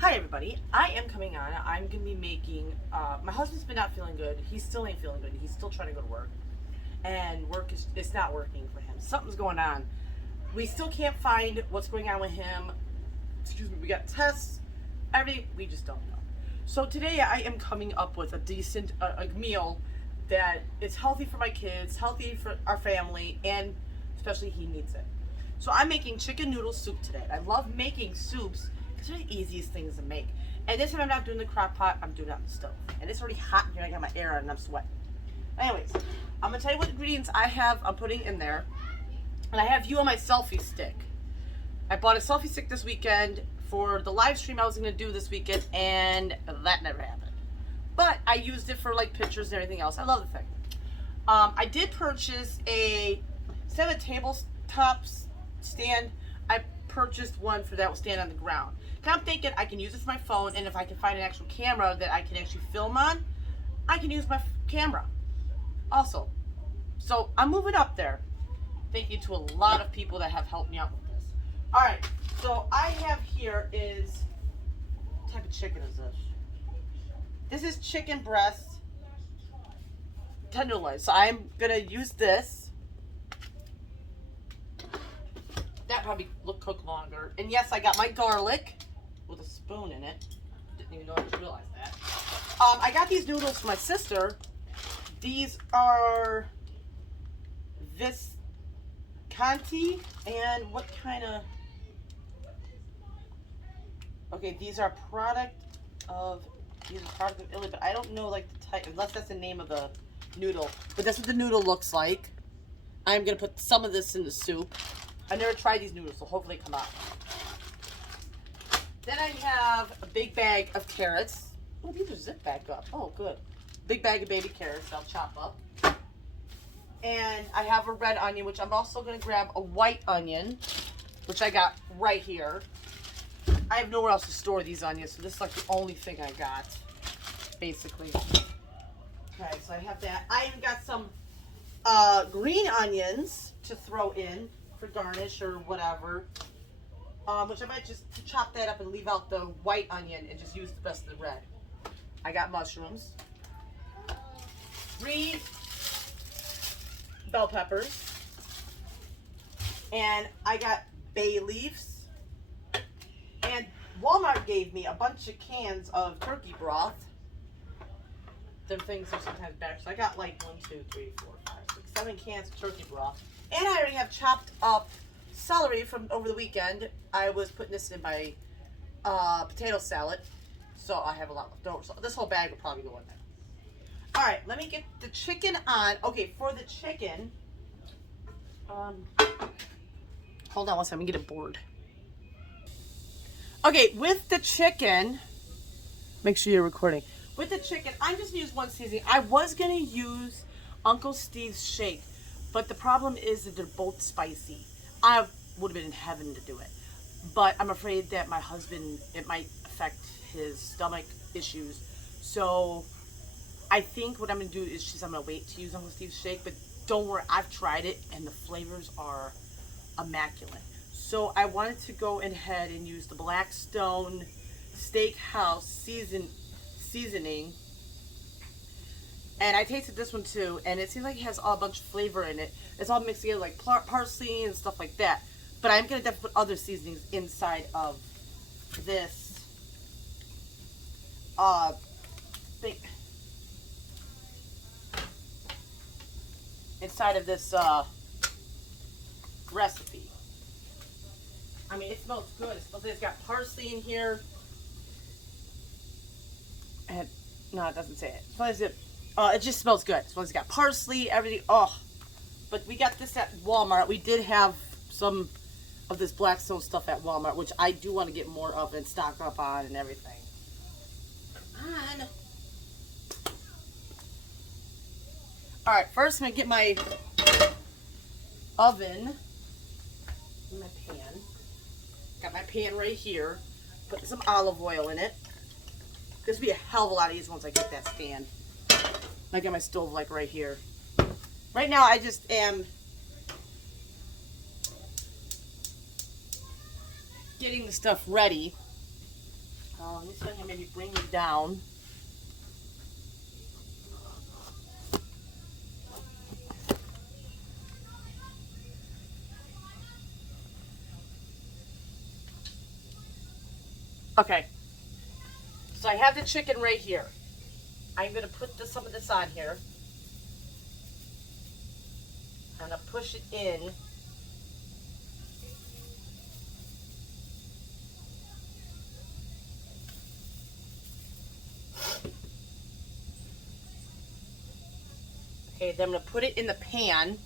Hi everybody, I am coming on. I'm going to be making, my husband's been not feeling good. He still ain't feeling good. He's still trying to go to work. And work is, it's not working for him. Something's going on. We still can't find what's going on with him. Excuse me, we got tests, everything, we just don't know. So today I am coming up with a decent a meal that is healthy for my kids, healthy for our family, and especially he needs it. So I'm making chicken noodle soup today. I love making soups. They're the easiest things to make. And this time I'm not doing the crock pot, I'm doing it on the stove. And it's already hot in here, I got my air on and I'm sweating. Anyways, I'm gonna tell you what ingredients I'm putting in there. And I have you on my selfie stick. I bought a selfie stick this weekend for the live stream I was gonna do this weekend, and that never happened. But I used it for like pictures and everything else. I love the thing. I did purchase instead of a tabletop stand, I purchased one that will stand on the ground. I'm thinking I can use it for my phone, and if I can find an actual camera that I can actually film on, I can use my camera also. So I'm moving up there. Thank you to a lot of people that have helped me out with this. All right, so I have here is, what type of chicken is this? This is chicken breast tenderloin. So I'm gonna use this. That probably look cook longer. And yes, I got my garlic with a spoon in it. Didn't even know I just realized that. I got these noodles from my sister. These are Visconti, and what kind of? Okay, these are product of Italy, but I don't know like the type, unless that's the name of the noodle. But that's what the noodle looks like. I'm gonna put some of this in the soup. I never tried these noodles, so hopefully they come out. Then I have a big bag of carrots. Oh, these are zip back up. Oh, good. Big bag of baby carrots I'll chop up. And I have a red onion, which I'm also going to grab a white onion, which I got right here. I have nowhere else to store these onions, so this is like the only thing I got, basically. Okay, so I have that. I even got some green onions to throw in for garnish or whatever. Which I might just chop that up and leave out the white onion and just use the rest of the red. I got mushrooms, 3 bell peppers, and I got bay leaves. And Walmart gave me a bunch of cans of turkey broth. Them things are sometimes better. So I got like 1, 2, 3, 4, 5, 6, 7 cans of turkey broth. And I already have chopped up celery from over the weekend. I was putting this in my potato salad, so I have a lot left over. So this whole bag will probably go in there. All right, let me get the chicken on. Okay, for the chicken, hold on one second, let me get it bored. Okay, with the chicken, make sure you're recording. With the chicken, I'm just gonna use one seasoning. I was gonna use Uncle Steve's shake, but the problem is that they're both spicy. I would have been in heaven to do it, but I'm afraid that my husband, it might affect his stomach issues. So I think what I'm gonna do is just I'm gonna wait to use Uncle Steve's shake, but don't worry, I've tried it and the flavors are immaculate. So I wanted to go ahead and use the Blackstone Steakhouse seasoning. And I tasted this one too, and it seems like it has a bunch of flavor in it. It's all mixed together like parsley and stuff like that. But I'm going to definitely put other seasonings inside of this thing. Inside of this recipe. I mean, it smells good. It smells like it's got parsley in here. And no, it doesn't say it. It smells like it just smells good. It smells like it's got parsley, everything. Oh, but we got this at Walmart. We did have some of this Blackstone stuff at Walmart, which I do want to get more of and stock up on and everything. Come on. All right, first I'm gonna get my oven, my pan. Got my pan right here. Put some olive oil in it. This will be a hell of a lot easier once I get that stand. I got my stove like right here. Right now I just am getting the stuff ready Let me see if I can maybe bring you down. Okay. So I have the chicken right here. I'm going to put some of this on here. I'm going to push it in. Okay, then I'm going to put it in the pan.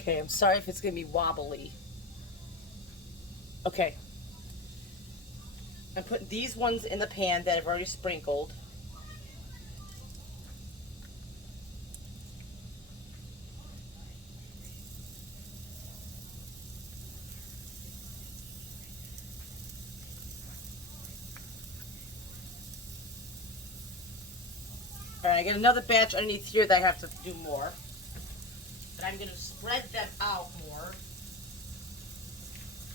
Okay, I'm sorry if it's going to be wobbly. Okay. I'm putting these ones in the pan that I've already sprinkled. Alright, I got another batch underneath here that I have to do more. But I'm going to spread them out more.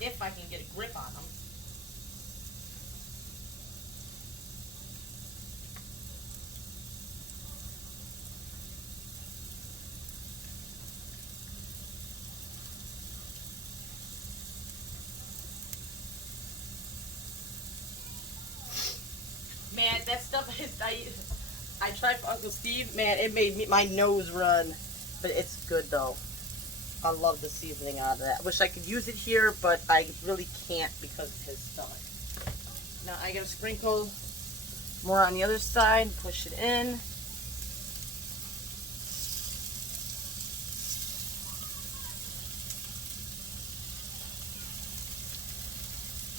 If I can get a grip on them. Man, that stuff is... I tried for Uncle Steve. Man, it made my nose run. But it's good, though. I love the seasoning out of that. I wish I could use it here, but I really can't because of his stomach. Now, I gotta sprinkle more on the other side. Push it in.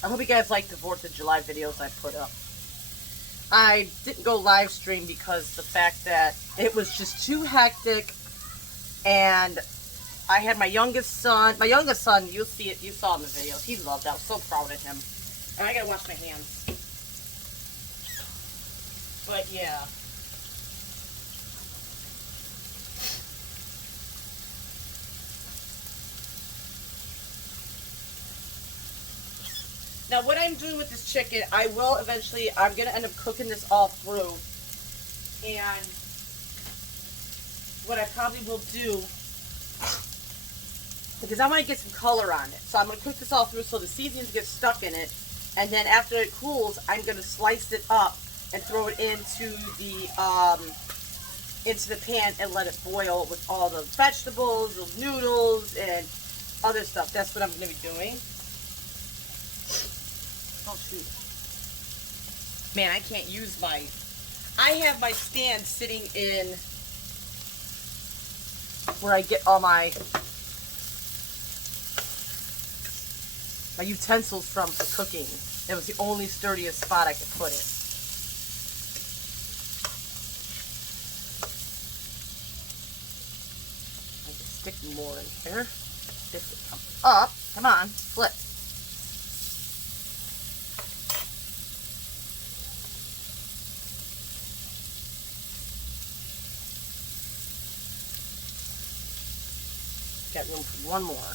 I hope you guys like the 4th of July videos I put up. I didn't go live stream because the fact that it was just too hectic, and I had my youngest son, you'll see it, you saw in the videos, he loved it, I was so proud of him. And I gotta wash my hands. But yeah. Now what I'm doing with this chicken, I'm going to end up cooking this all through. And what I probably will do, because I want to get some color on it. So I'm going to cook this all through so the seasonings get stuck in it. And then after it cools, I'm going to slice it up and throw it into the pan and let it boil with all the vegetables, the noodles, and other stuff. That's what I'm going to be doing. Oh, shoot. Man, I can't use I have my stand sitting in where I get all my utensils from for cooking. It was the only sturdiest spot I could put it. I can stick more in here. If it comes up, come on, flip. Got room for one more.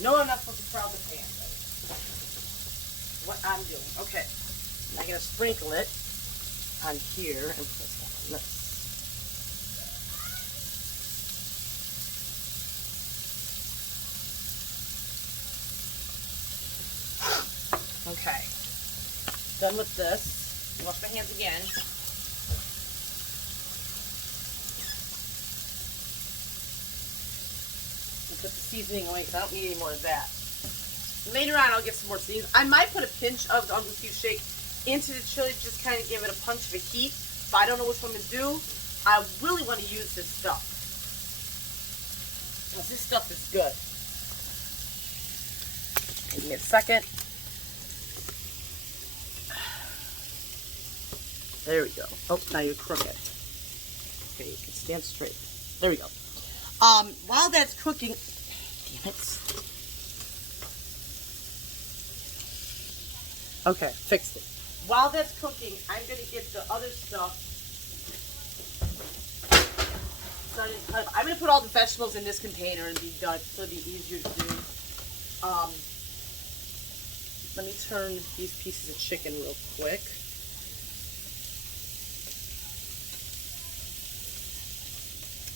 No, I'm not supposed to crowd the pan. What I'm doing. Okay. I'm going to sprinkle it on here and put that on this. Okay. Done with this. Wash my hands again. Put the seasoning away because I don't need any more of that. Later on, I'll get some more seasonings. I might put a pinch of the Uncle Steve shake into the chili, just kind of give it a punch of a heat. But I don't know which one to do. I really want to use this stuff. Because this stuff is good. Give me a second. There we go. Oh, now you're crooked. Okay, you can stand straight. There we go. While that's cooking, damn it. Okay, fixed it. While that's cooking, I'm going to get the other stuff started to cut. I'm gonna put all the vegetables in this container and be done, so it'll be easier to do. Let me turn these pieces of chicken real quick.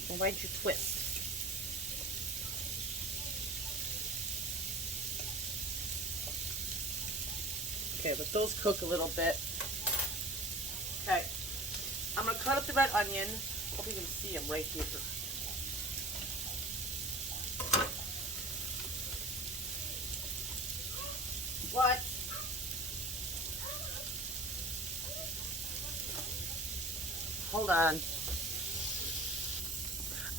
Well, why'd you twist? Okay, let those cook a little bit. Okay, I'm gonna cut up the red onion. Hope you can see them right here. What? Hold on.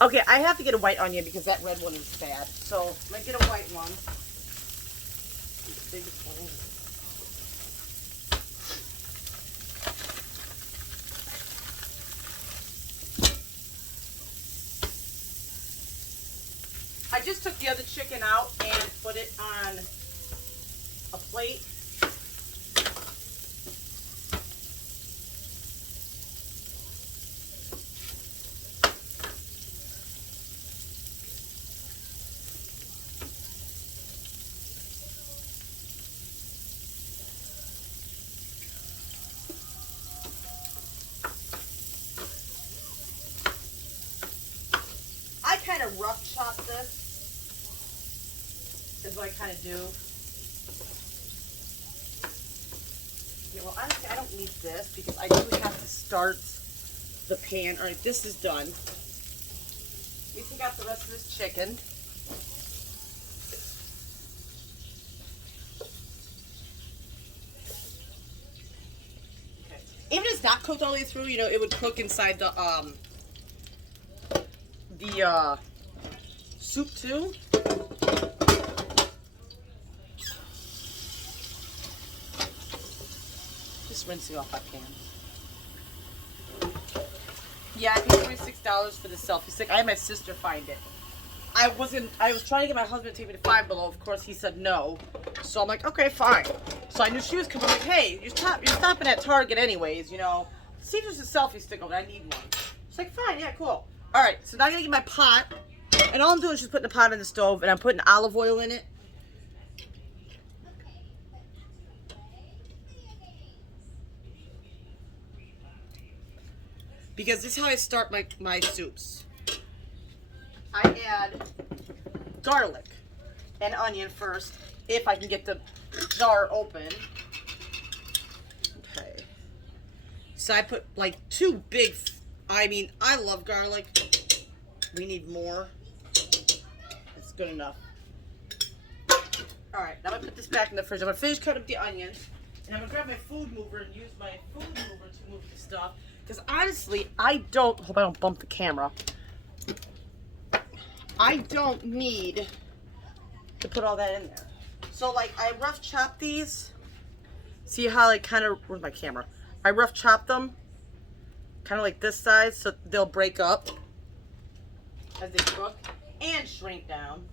Okay, I have to get a white onion because that red one is bad. So I'm gonna get a white one. The biggest one. I just took the other chicken out and put it on a plate. I kind of rough chop this. Is what I kind of do. Yeah, well, honestly, I don't need this because I do have to start the pan. All right, this is done. We take out the rest of this chicken. Okay. Even if it's not cooked all the way through, you know, it would cook inside the soup too. Just rinsing off my pan. Yeah, I paid $26 for the selfie stick. I had my sister find it. I was trying to get my husband to take me to Five Below. Of course, he said no. So I'm like, okay, fine. So I knew she was coming. I'm like, hey, you're stopping at Target anyways, you know. See if there's a selfie stick over there. I need one. She's like, fine, yeah, cool. All right, so now I'm gonna get my pot, and all I'm doing is just putting the pot on the stove, and I'm putting olive oil in it. Because this is how I start my soups. I add garlic and onion first, if I can get the jar open. Okay. So I put like two big, I love garlic. We need more. It's good enough. All right, now I'm gonna put this back in the fridge. I'm gonna finish cutting up the onions, and I'm gonna grab my food mover and use my food mover to move the stuff. Because honestly, hope I don't bump the camera. I don't need to put all that in there. So like I rough chop these. See how like kind of, where's my camera? I rough chop them kind of like this size so they'll break up as they cook and shrink down.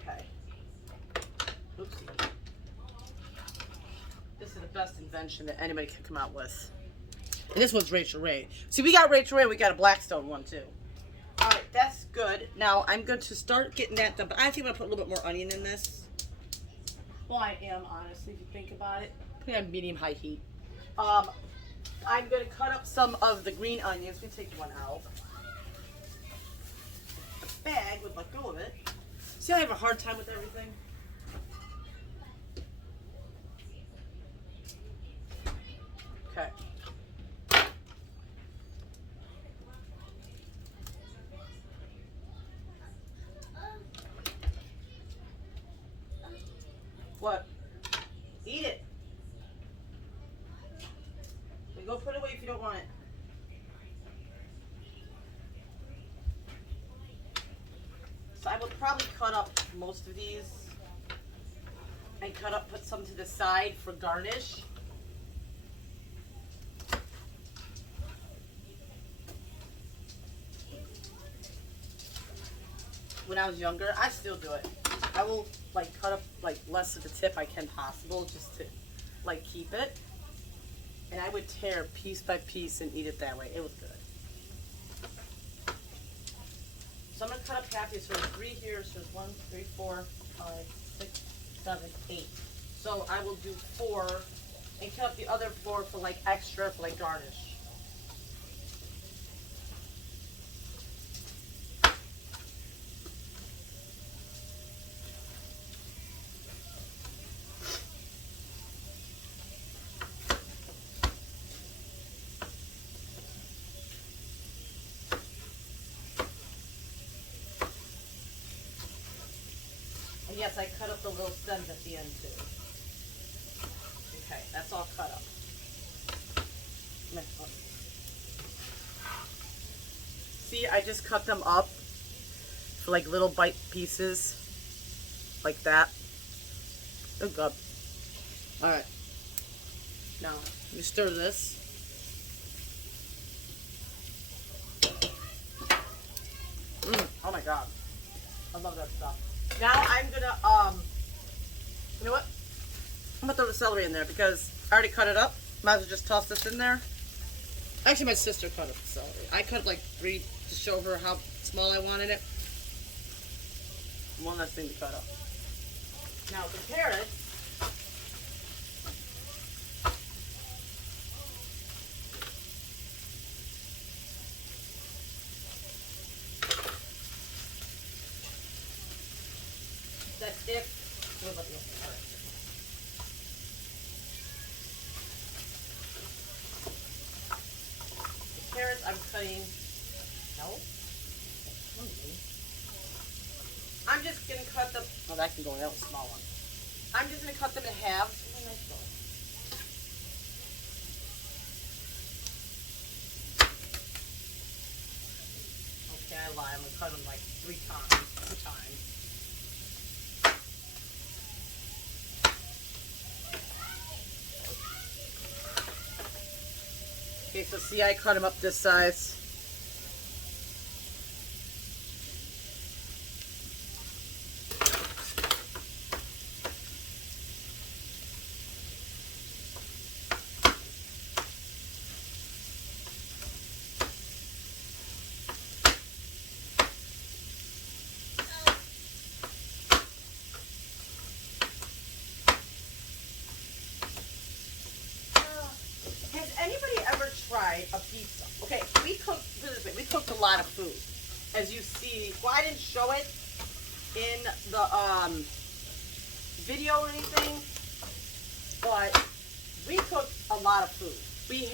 Okay. Oopsie. This is the best invention that anybody can come out with. And this one's Rachel Ray. See, we got Rachel Ray, we got a Blackstone one too. Alright, that's good. Now, I'm going to start getting that done, but I think I'm going to put a little bit more onion in this. Well, I am, honestly, if you think about it. Put it on medium-high heat. I'm going to cut up some of the green onions. Let me take one out. The bag would let go of it. See how I have a hard time with everything? Okay. What? Eat it. Then go put it away if you don't want it. So I will probably cut up most of these and put some to the side for garnish. When I was younger, I still do it. I will like cut up like less of the tip I can possible just to like keep it. And I would tear piece by piece and eat it that way. It was good. So I'm going to cut up half these. So there's 3 here. So there's 1, 3, 4, 5, 6, 7, 8. So I will do 4 and cut up the other 4 for like extra, for like garnish. And yes, I cut up the little stems at the end too. Okay, that's all cut up. See, I just cut them up for like little bite pieces, like that. Oh God. All right. Now, you stir this. Oh my God. I love that stuff. Now I'm gonna, you know what? I'm gonna throw the celery in there because I already cut it up. Might as well just toss this in there. Actually, my sister cut up the celery. I cut up like 3 to show her how small I wanted it. One less thing to cut up. Now the carrots. That's if we're looking at the carrots. The carrots I'm cutting. No. I'm just gonna cut them. Oh, that can go in. That was a small one. I'm just gonna cut them in halves. Okay, I lie. I'm gonna cut them like 3 times. 2 times. Okay, so see, I cut them up this size. Has anybody ever tried a pizza? Okay, we cooked a lot of food. As you see, well, I didn't show it in the video or anything, but we cooked a lot of food. We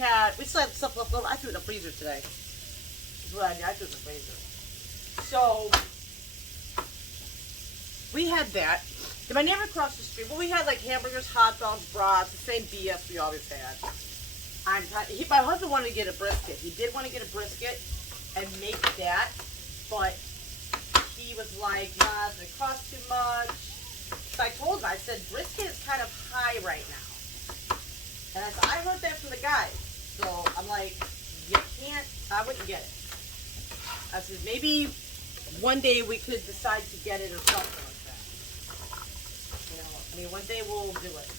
still had stuff left over. I threw it in the freezer today. That's what I did. I threw it in the freezer. So we had that. Then my neighbor across the street, well, we had like hamburgers, hot dogs, brats, the same BS we always had. My husband wanted to get a brisket. He did want to get a brisket and make that, but he was like, nah, it's going to cost too much. So I told him, I said, brisket is kind of high right now. And I said, I heard that from the guys. So I'm like, you can't, I wouldn't get it. I said, maybe one day we could decide to get it or something like that. You know, I mean, one day we'll do it.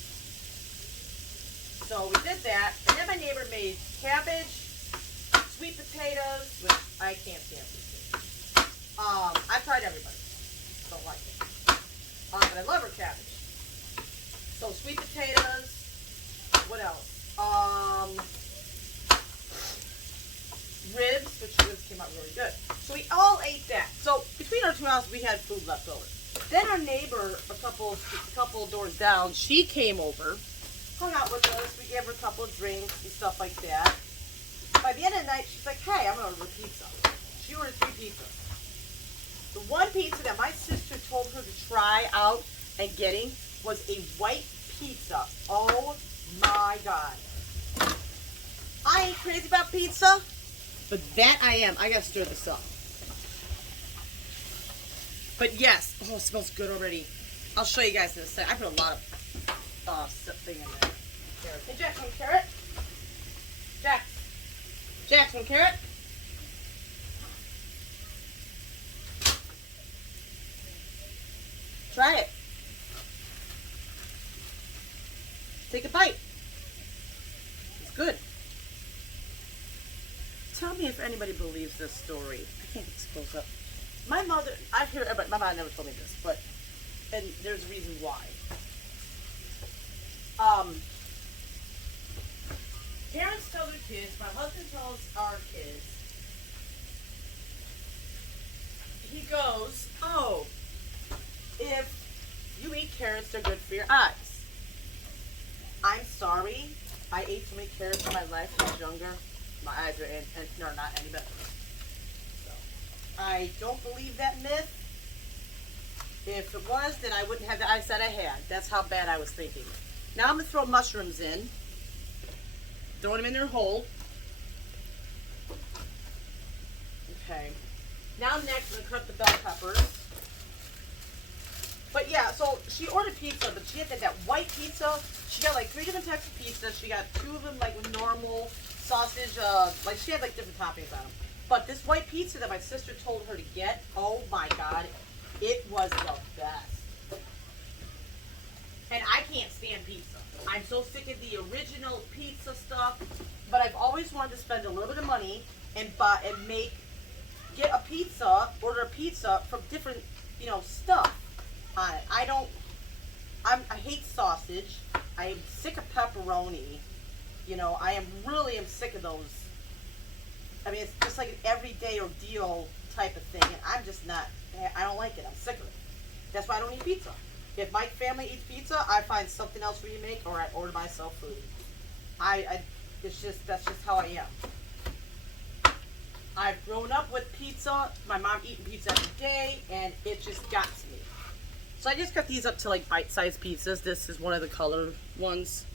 So we did that, and then my neighbor made cabbage, sweet potatoes, which I can't stand sweet potatoes. I've tried everybody. Don't like it. But I love her cabbage. So sweet potatoes, what else? Ribs, which ribs came out really good. So we all ate that. So between our 2 houses, we had food left over. Then our neighbor, a couple doors down, she came over, hung out with us. We gave her a couple of drinks and stuff like that. By the end of the night, she's like, hey, I'm going to order pizza. She ordered 3 pizzas. The one pizza that my sister told her to try out and getting was a white pizza. Oh my God. I ain't crazy about pizza, but that I am. I got to stir this up. But yes, oh, it smells good already. I'll show you guys in a second. I put a lot of thing in there. Hey, Jack, want a carrot? Jack, want a carrot? Try it. Take a bite. It's Good. Tell me if anybody believes this story. I can't get this close up. My mother, I hear, but my mom never told me this, but, and there's a reason why. Parents tell their kids, my husband tells our kids, he goes, oh, if you eat carrots, they're good for your eyes. I'm sorry, I ate so many carrots in my life when I was younger. My eyes are not any better. So, I don't believe that myth. If it was, then I wouldn't have the eyesight I had. That's how bad I was thinking. Now I'm going to throw mushrooms in. Throwing them in their hole. Okay. Now next, I'm going to cut the bell peppers. But yeah, so she ordered pizza, but she had that white pizza. She got like 3 different types of pizza. She got 2 of them like with normal sausage, like she had like different toppings on them. But this white pizza that my sister told her to get, oh my God, it was the best. And I can't stand pizza. I'm so sick of the original pizza stuff, but I've always wanted to spend a little bit of money and get a pizza, order a pizza from different, stuff on it. I hate sausage. I'm sick of pepperoni. I am sick of those. I mean, it's just like an everyday ordeal type of thing, and I'm just not, I don't like it. I'm sick of it. That's why I don't eat pizza. If my family eats pizza, I find something else for you to make, or I order myself food. That's just how I am. I've grown up with pizza. My mom eating pizza every day, and it just got to me. So I just cut these up to like bite-sized pizzas. This is one of the colored ones.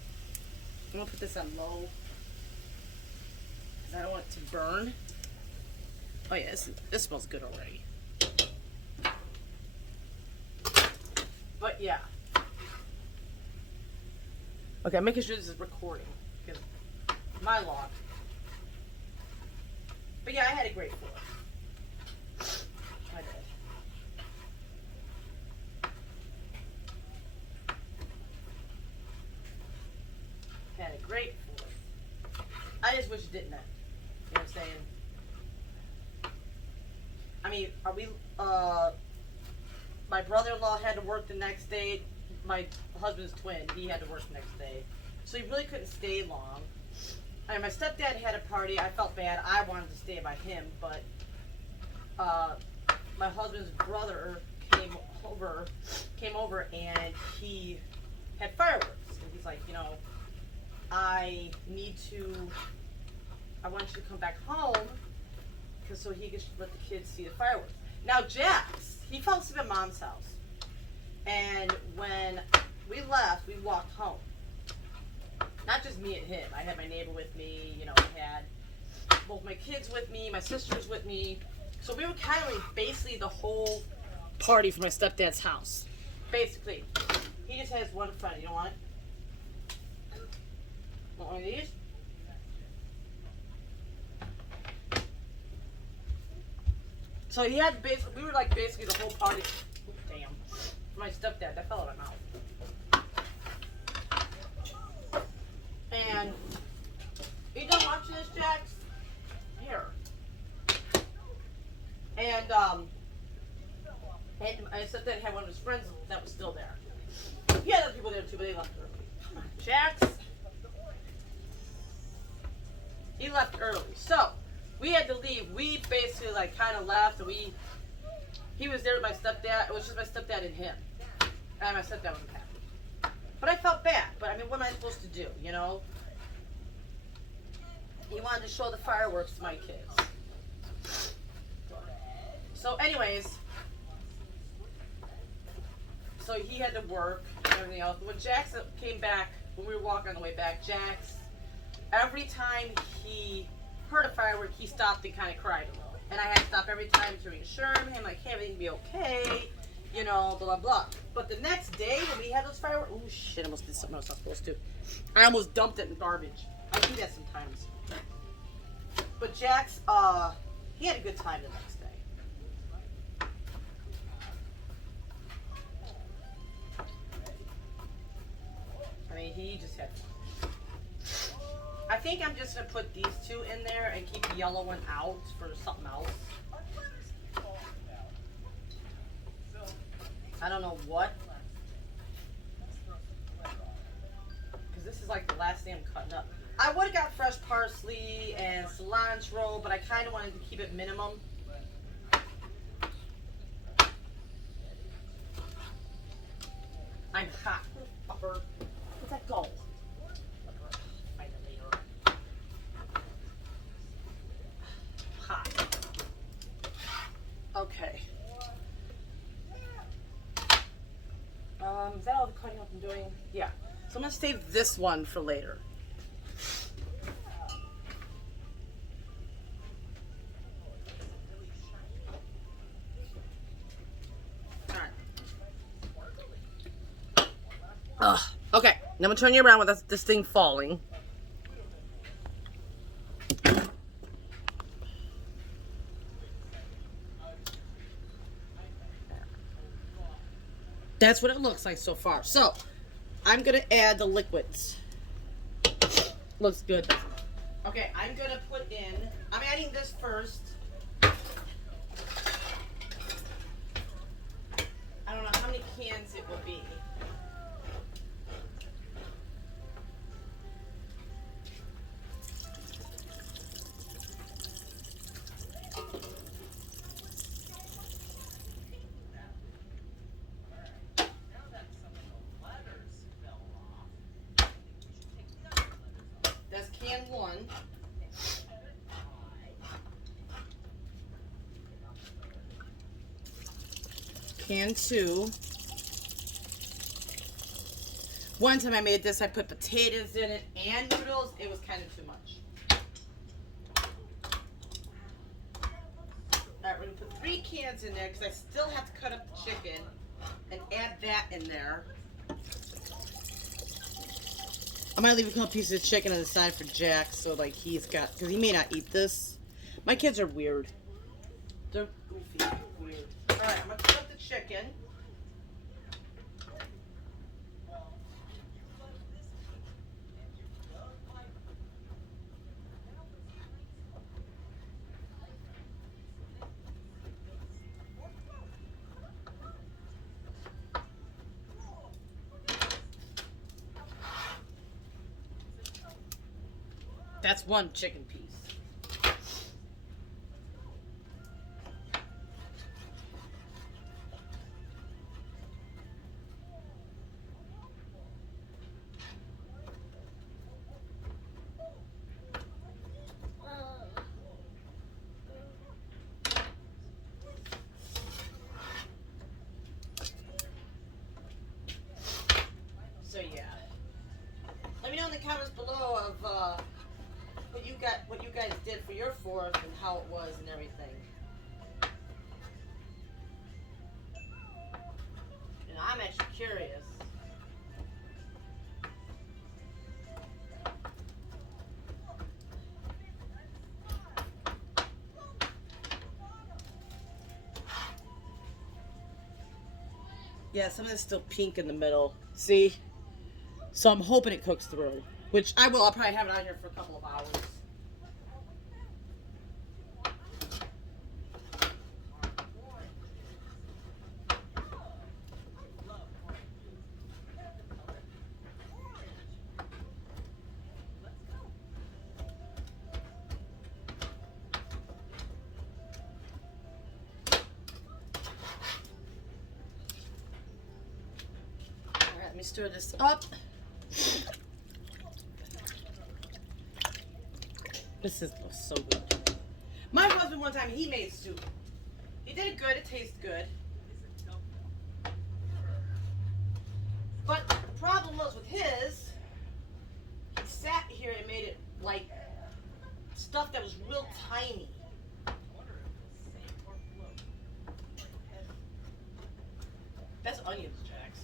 I'm gonna put this on low because I don't want it to burn. Oh yeah, this smells good already. But yeah. Okay, I'm making sure this is recording because my log. But yeah, I had a great Fourth. I did. Had a great Fourth. I just wish it didn't end. You know what I'm saying? I mean, my brother-in-law had to work the next day. My husband's twin, he had to work the next day. So he really couldn't stay long. And my stepdad had a party. I felt bad. I wanted to stay by him, but my husband's brother came over and he had fireworks. And he's like, I want you to come back home so he could let the kids see the fireworks. Now Jax, he fell asleep at Mom's house. And when we left, we walked home. Not just me and him. I had my neighbor with me, I had both my kids with me, my sisters with me. So we were kind of like basically the whole party for my stepdad's house. Basically. He just has one friend. You don't want it? Want one of these? So he had we were like basically the whole party. Oh, damn. My stepdad, that fell out of my mouth. And you done watching this, Jax? Here. And my stepdad had one of his friends that was still there. He had other people there too, but they left early. Come on, Jax. He left early. So we had to leave. We basically like kind of left, and he was there with my stepdad. It was just my stepdad and him. And my stepdad wasn't happy. But I felt bad. But I mean, what am I supposed to do, He wanted to show the fireworks to my kids. So anyways, so he had to work and everything else. When Jax came back, when we were walking on the way back, Jax, every time he heard a firework, he stopped and kind of cried a little. And I had to stop every time to reassure him, like, hey, everything will be okay, blah, blah, blah. But the next day, when we had those fireworks, oh shit, I almost did something I was not supposed to. I almost dumped it in garbage. I do that sometimes. But Jax, he had a good time the next day. I mean, he just had fun. I think I'm just gonna put these two in there and keep the yellow one out for something else. I don't know what. Because this is like the last thing I'm cutting up. I would have got fresh parsley and cilantro, but I kind of wanted to keep it minimum. I'm hot. Upper. Where'd that go? Find it later. Hot. Okay. Is that all the cutting up I'm doing? Yeah. So I'm gonna save this one for later. Ugh. Okay, now I'm gonna turn you around with this thing falling. That's what it looks like so far. So, I'm gonna add the liquids. Looks good. Okay, I'm gonna put in, I'm adding this first. I don't know how many cans it will be. That's can 1. Can 2. One time I made this, I put potatoes in it and noodles. It was kind of too much. Alright, we're going to put 3 cans in there because I still have to cut up the chicken and add that in there. I might leave a couple pieces of chicken on the side for Jack, so like he's got, because he may not eat this. My kids are weird. They're goofy, weird. Alright, I'm going to cut up the chicken. That's one chicken piece. So yeah. Let me know in the comments below of what you guys did for your 4th and how it was and everything. You know, I'm actually curious. Yeah, some of it's still pink in the middle. See? So I'm hoping it cooks through. Which I will. I'll probably have it on here for a couple of hours. Alright, let me stir this up. This is so good. My husband one time, he made soup. He did it good. It tastes good. But the problem was with his, he sat here and made it like stuff that was real tiny. That's onions, Jax.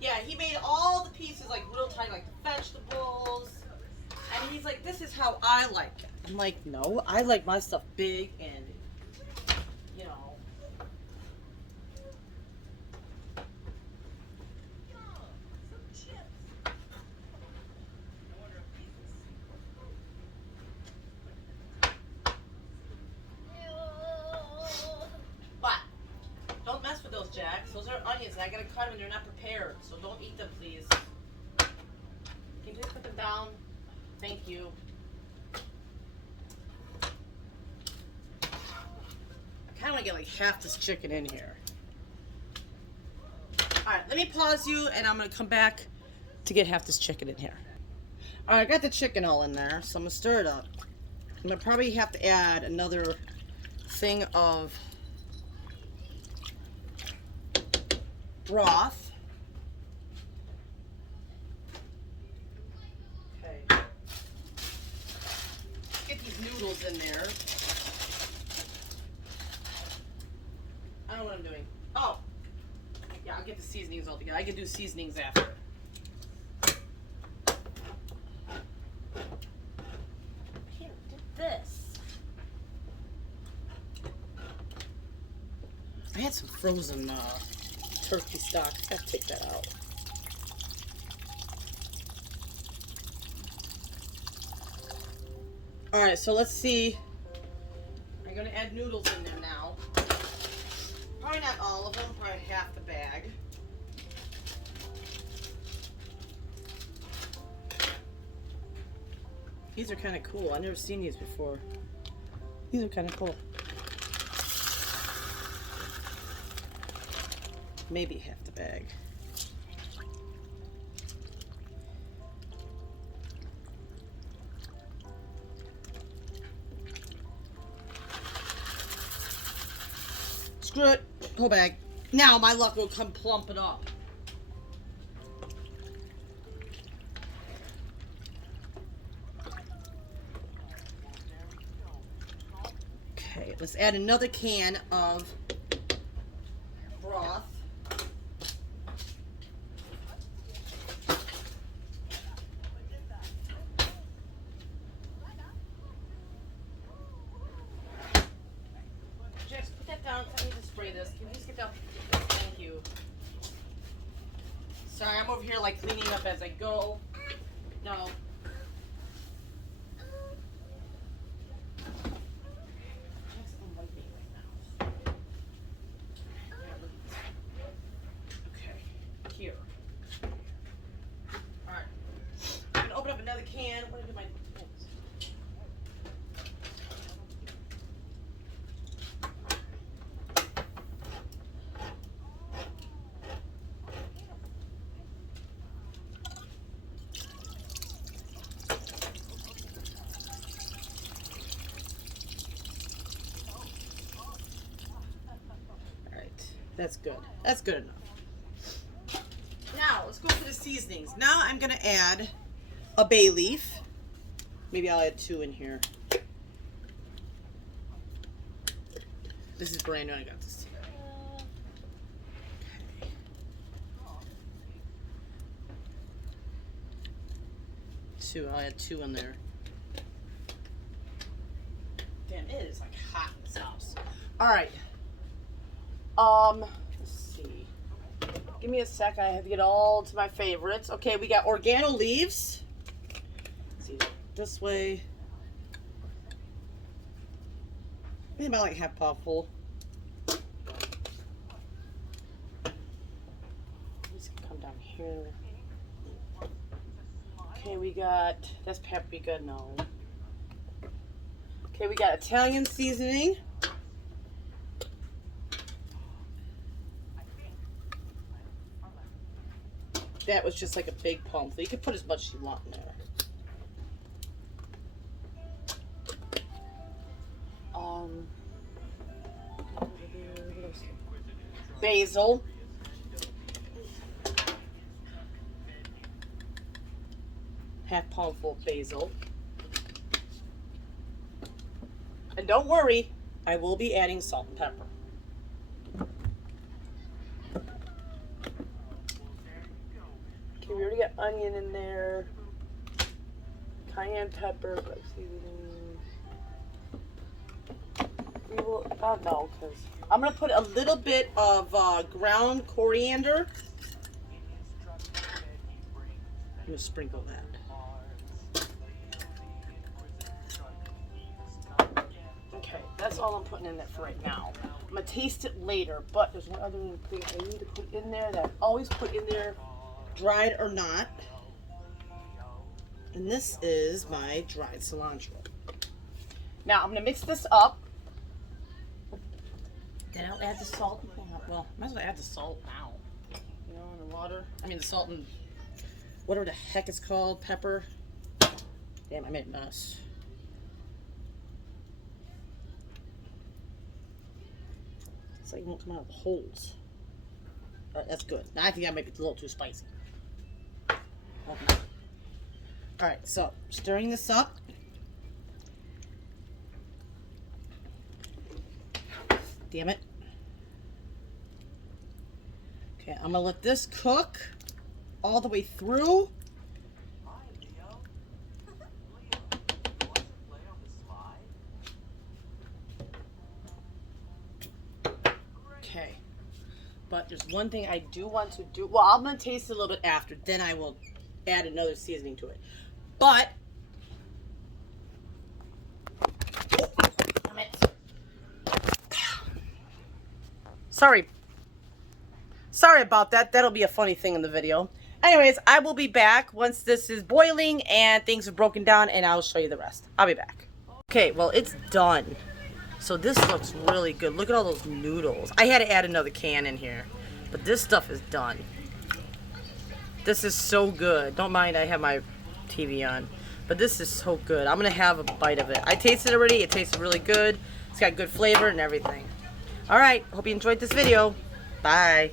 Yeah, he made all the pieces like real tiny, like the vegetables. And he's like, this is how I like it. I'm like, no, I like my stuff big and, you know. I gotta cut them and they're not prepared, so don't eat them, please. Can you just put them down? Thank you. I kind of want to get like half this chicken in here. Alright, let me pause you and I'm going to come back to get half this chicken in here. Alright, I got the chicken all in there, so I'm going to stir it up. I'm going to probably have to add another thing of broth. Okay. Get these noodles in there. I don't know what I'm doing. Oh! Yeah, I'll get the seasonings all together. I can do seasonings after. Here, do this. I had some frozen turkey stock. I gotta take that out. Alright, so let's see. I'm gonna add noodles in there now. Probably not all of them, probably half the bag. These are kind of cool. I've never seen these before. These are kind of cool. Maybe half the bag. Screw it. Whole bag. Now my luck will come plump it up. Okay, let's add another can of broth. Jax, put that down. I need to spray this. Can you just get down? Thank you. Sorry, I'm over here like cleaning up as I go. No. Another can. What did I do my pins? All right, that's good. That's good enough. Now let's go for the seasonings. Now I'm gonna add a bay leaf. Maybe I'll add 2 in here. This is brand new. I got this. Okay. 2. I'll add 2 in there. Damn, it is like hot in this house. All right. Let's see. Give me a sec. I have to get all to my favorites. Okay, we got organo leaves. This way, maybe about like half pot full. This can come down here. Okay, we got, that's paprika, no. Okay, we got Italian seasoning. That was just like a big pump. You can put as much as you want in there. Basil. Half poundful of basil. And don't worry, I will be adding salt and pepper. Okay, we already got onion in there. Cayenne pepper, black seasoning. We will, no, because I'm going to put a little bit of ground coriander. I'm going to sprinkle that. Okay, that's that's all I'm putting in there for right now. I'm gonna taste it later, but there's one other thing I need to put in there that I always put in there, dried or not. And this is my dried cilantro. Now I'm gonna mix this up. Then I'll add the salt. Well, might as well add the salt now. You know, in the water. I mean the salt and whatever the heck it's called, pepper. Damn, I made a mess. It's like it won't come out of the holes. Alright, that's good. Now I think that might be a little too spicy. Okay. Alright, so stirring this up. Damn it. Okay, I'm gonna let this cook all the way through. Okay, but there's one thing I do want to do. Well, I'm gonna taste it a little bit after, then I will add another seasoning to it. But damn it. Sorry about that. That'll be a funny thing in the video. Anyways, I will be back once this is boiling and things are broken down, and I'll show you the rest. I'll be back. Okay, well, it's done. So this looks really good. Look at all those noodles. I had to add another can in here, but this stuff is done. This is so good. Don't mind I have my TV on, but this is so good. I'm gonna have a bite of it. I tasted it already. It tasted really good. It's got good flavor and everything. All right, hope you enjoyed this video. Bye.